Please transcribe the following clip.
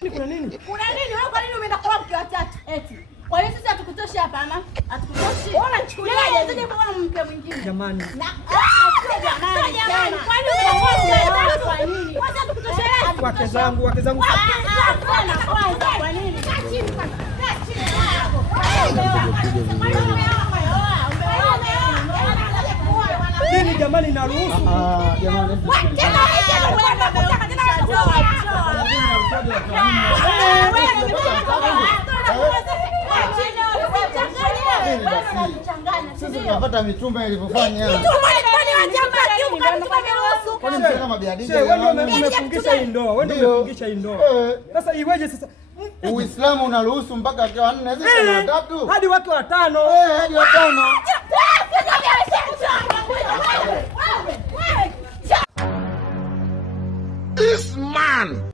Kuna nini? Kuna nini? Wewe kwa nini umeenda kwa mke wa tatu? Eti. Kwa hiyo sisi hatukutoshi hapa ama? Hatukutoshi. Wewe unachukulia ndio kwa mke mwingine. Jamani. Jamani. Kwa nini kwa nini? Kwanza hatukutosheleza. Wake zangu. Kwa nini? Kaa chini kwanza. Kaa chini. Nini jamani naruhusu? Jamani. Sisi tunapata mitumba ilivyofanya. Kwani msema mabiadiji? Wewe umefungisha hii ndoa. Wewe ndio umefungisha hii ndoa. Sasa iweje sasa? Uislamu unaruhusu mpaka wake wanne, sisi ni watatu. Hadi wake watano. Hadi watano. This man